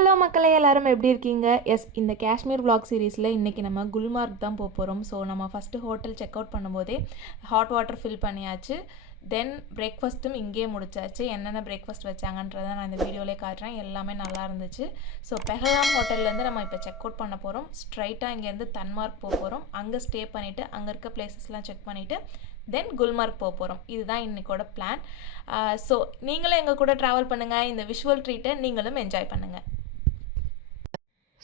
Hello மக்களே, எல்லாரும் எப்படி இருக்கீங்க? எஸ், இந்த காஷ்மீர் vlog சீரீஸில் இன்றைக்கி நம்ம குல்மார்க் தான் போக போகிறோம். ஸோ நம்ம ஃபஸ்ட்டு ஹோட்டல் செக் அவுட் பண்ணும்போதே ஹாட் வாட்டர் ஃபில் பண்ணியாச்சு. தென் பிரேக்ஃபாஸ்ட்டும் இங்கேயே முடிச்சாச்சு. என்னென்ன பிரேக்ஃபாஸ்ட் வச்சாங்கன்றதை நான் இந்த வீடியோவிலே காட்டுறேன். எல்லாமே நல்லா இருந்துச்சு. ஸோ பெஹல்காம் ஹோட்டல்லேருந்து நம்ம இப்போ செக் அவுட் பண்ண போகிறோம். ஸ்ட்ரைட்டாக இங்கேருந்து தன்மார்க் போக போகிறோம். அங்கே ஸ்டே பண்ணிவிட்டு அங்கே இருக்க பிளேசஸ்லாம் செக் பண்ணிவிட்டு தென் குல்மார்க் போக போகிறோம். இதுதான் இன்றைக்கோட பிளான். ஸோ நீங்களும் எங்கள் கூட ட்ராவல் பண்ணுங்கள். இந்த விஷுவல் ட்ரீட்டை நீங்களும் என்ஜாய் பண்ணுங்கள்.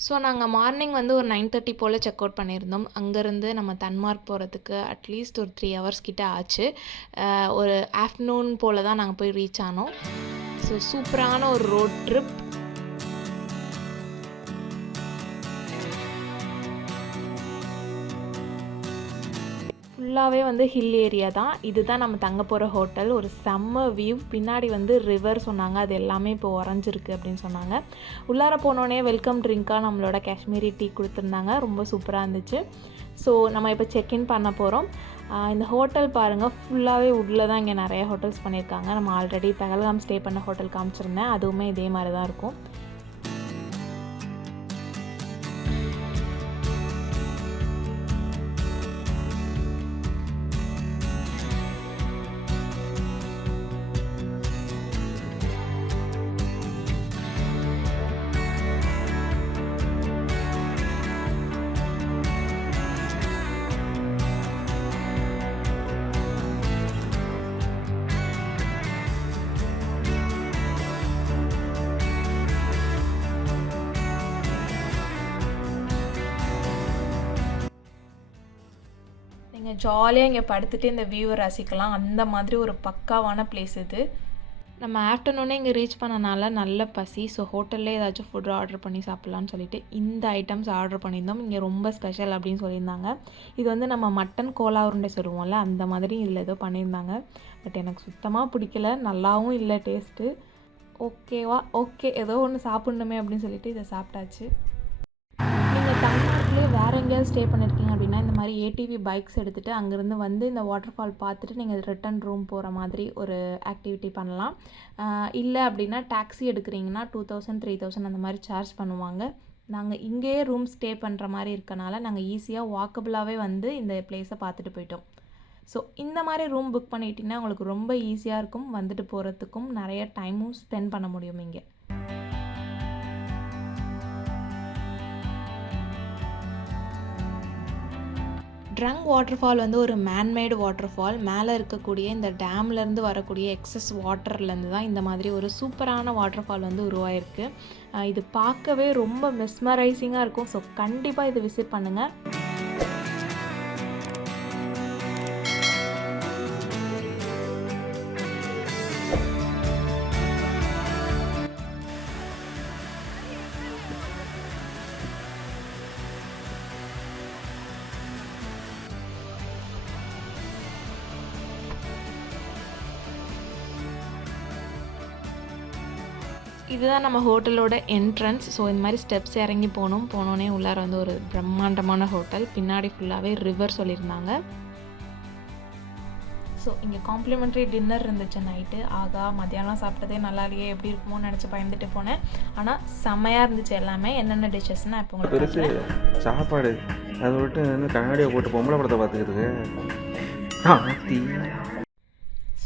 ஸோ நாங்கள் மார்னிங் ஒரு 9:30 போல் செக் அவுட் பண்ணியிருந்தோம். அங்கேருந்து நம்ம தன்மார்க் போகிறதுக்கு அட்லீஸ்ட் ஒரு 3 hours கிட்ட ஆச்சு. ஒரு ஆஃப்டர்நூன் போல் தான் நாங்கள் போய் ரீச் ஆனோம். ஸோ சூப்பரான ஒரு ரோட் ட்ரிப். ஃபுல்லாகவே ஹில் ஏரியா தான். இதுதான் நம்ம தங்க போகிற ஹோட்டல். ஒரு செம்ம வியூ. பின்னாடி ரிவர் சொன்னாங்க. அது எல்லாமே இப்போ உறைஞ்சிருக்கு அப்படின்னு சொன்னாங்க. உள்ளார போனோடனே வெல்கம் ட்ரிங்காக நம்மளோட காஷ்மீரி டீ கொடுத்துருந்தாங்க. ரொம்ப சூப்பராக இருந்துச்சு. ஸோ நம்ம இப்போ செக்இன் பண்ண போகிறோம். இந்த ஹோட்டல் பாருங்கள், ஃபுல்லாகவே உள்ளே தான் இங்கே நிறைய ஹோட்டல்ஸ் பண்ணியிருக்காங்க. நம்ம ஆல்ரெடி பெஹல்காம் ஸ்டே பண்ண ஹோட்டல் காமிச்சிருந்தேன். அதுவுமே இதே மாதிரி தான் இருக்கும். நீங்கள் ஜாலியாக இங்கே படுத்துட்டு இந்த வியூவை ரசிக்கலாம். அந்த மாதிரி ஒரு பக்காவான பிளேஸ் இது. நம்ம ஆஃப்டர்நூனே இங்கே ரீச் பண்ணனால நல்ல பசி. ஸோ ஹோட்டல்லே ஏதாச்சும் ஃபுட் ஆர்டர் பண்ணி சாப்பிட்லான்னு சொல்லிட்டு இந்த ஐட்டம்ஸ் ஆர்டர் பண்ணியிருந்தோம். இங்கே ரொம்ப ஸ்பெஷல் அப்படின்னு சொல்லியிருந்தாங்க. இது நம்ம மட்டன் கோலா உருண்டை சொல்லுவோம்ல, அந்த மாதிரி இதில் ஏதோ பண்ணியிருந்தாங்க. பட் எனக்கு சுத்தமாக பிடிக்கல. நல்லாவும் இல்லை டேஸ்ட்டு. ஓகே ஏதோ ஒன்று சாப்பிட்ணுமே அப்படின்னு சொல்லிட்டு இதை சாப்பிட்டாச்சு. நீங்கள் தமிழ்நாட்டிலே வேறு எங்கேயாவது ஸ்டே பண்ணியிருக்கீங்க அப்படின்னா இந்த மாதிரி ஏடிவி பைக்ஸ் எடுத்துகிட்டு அங்கேருந்து இந்த வாட்டர் ஃபால் பார்த்துட்டு நீங்கள் ரிட்டன் ரூம் போகிற மாதிரி ஒரு ஆக்டிவிட்டி பண்ணலாம். இல்லை அப்படின்னா டாக்ஸி எடுக்கிறீங்கன்னா 2000 3000 அந்த மாதிரி சார்ஜ் பண்ணுவாங்க. நாங்கள் இங்கேயே ரூம் ஸ்டே பண்ணுற மாதிரி இருக்கனால நாங்கள் ஈஸியாக வாக்கபிளாகவே இந்த பிளேஸை பார்த்துட்டு போயிட்டோம். ஸோ இந்த மாதிரி ரூம் புக் பண்ணிட்டீங்கன்னா உங்களுக்கு ரொம்ப ஈஸியாக இருக்கும். வந்துட்டு போகிறதுக்கும் நிறைய டைமும் ஸ்பெண்ட் பண்ண முடியும் இங்கே. ட்ரங்க் வாட்டர் ஃபால் ஒரு மேன்மேடு வாட்டர் ஃபால். மேலே இருக்கக்கூடிய இந்த டேம்லேருந்து வரக்கூடிய எக்ஸஸ் வாட்டர்லேருந்து தான் இந்த மாதிரி ஒரு சூப்பரான வாட்டர் ஃபால் உருவாயிருக்கு. இது பார்க்கவே ரொம்ப மெஸ்மரைசிங்காக இருக்கும். ஸோ கண்டிப்பாக இதை விசிட் பண்ணுங்கள். இதுதான் நம்ம ஹோட்டலோட என்ட்ரன்ஸ். ஸோ இந்த மாதிரி ஸ்டெப்ஸ் இறங்கி போனோன்னே உள்ளார ஒரு பிரம்மாண்டமான ஹோட்டல். பின்னாடி ஃபுல்லாகவே ரிவர் சொல்லியிருந்தாங்க. ஸோ இங்கே காம்ப்ளிமெண்ட்ரி டின்னர் இருந்துச்சு நைட்டு. ஆகா, மத்தியானம் சாப்பிட்டதே நல்லா இல்லையே, எப்படி இருக்குமோன்னு நினச்சி பயந்துட்டு போனேன். ஆனால் செம்மையாக இருந்துச்சு எல்லாமே. என்னென்ன டிஷ்ஷஸ்னால் இப்போ உங்களுக்கு சாப்பாடு அதை விட்டு கண்ணாடியை போட்டு பொம்பளை படத்தை பார்த்துக்கிட்டு.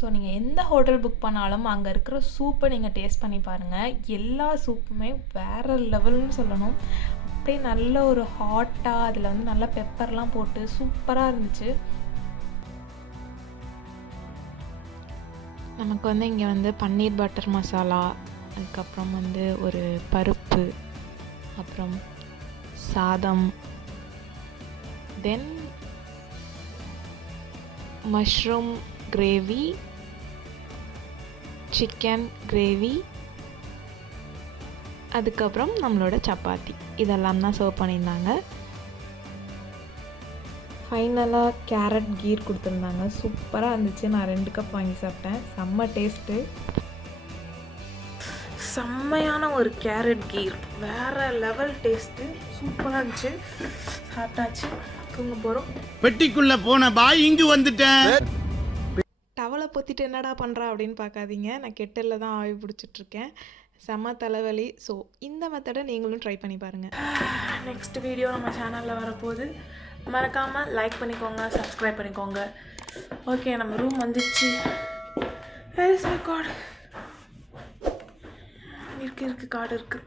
ஸோ நீங்கள் எந்த ஹோட்டல் புக் பண்ணாலும் அங்கே இருக்கிற சூப்பை நீங்கள் டேஸ்ட் பண்ணி பாருங்கள். எல்லா சூப்புமே வேறு லெவல்னு சொல்லணும். அப்படியே நல்ல ஒரு ஹாட்டாக அதில் நல்லா பெப்பர்லாம் போட்டு சூப்பராக இருந்துச்சு. நமக்கு இங்கே பன்னீர் பட்டர் மசாலா, அதுக்கப்புறம் ஒரு பருப்பு, அப்புறம் சாதம், தென் மஷ்ரூம் கிரேவி, சிக்கன் கிரேவி, அதுக்கப்புறம் நம்மளோட சப்பாத்தி, இதெல்லாம் தான் சர்வ் பண்ணியிருந்தாங்க. ஃபைனலாக கேரட் கீர் கொடுத்துருந்தாங்க. சூப்பராக இருந்துச்சு. நான் 2 கப் வாங்கி சாப்பிட்டேன். செம்ம டேஸ்ட்டு. செம்மையான ஒரு கேரட் கீர், வேறு லெவல் டேஸ்ட்டு. சூப்பராக இருந்துச்சு. சாப்பிட்டாச்சு, தூங்க போகிறோம். பெட்டிக்குள்ளே போன பாய் இங்கு வந்துட்டேன். டவலை பொத்திட்டு என்னடா பண்ணுறா அப்படின்னு பார்க்காதீங்க. நான் கெட்டலில் தான் ஆவி பிடிச்சிட்ருக்கேன். செம்ம தலைவலி. ஸோ இந்த மெத்தடை நீங்களும் ட்ரை பண்ணி பாருங்கள். நெக்ஸ்ட் வீடியோ நம்ம சேனலில் வரப்போகுது. மறக்காமல் லைக் பண்ணிக்கோங்க, சப்ஸ்கிரைப் பண்ணிக்கோங்க. ஓகே, நம்ம ரூம் வந்துச்சு. Where is my card? இருக்கு கார்டு இருக்குது.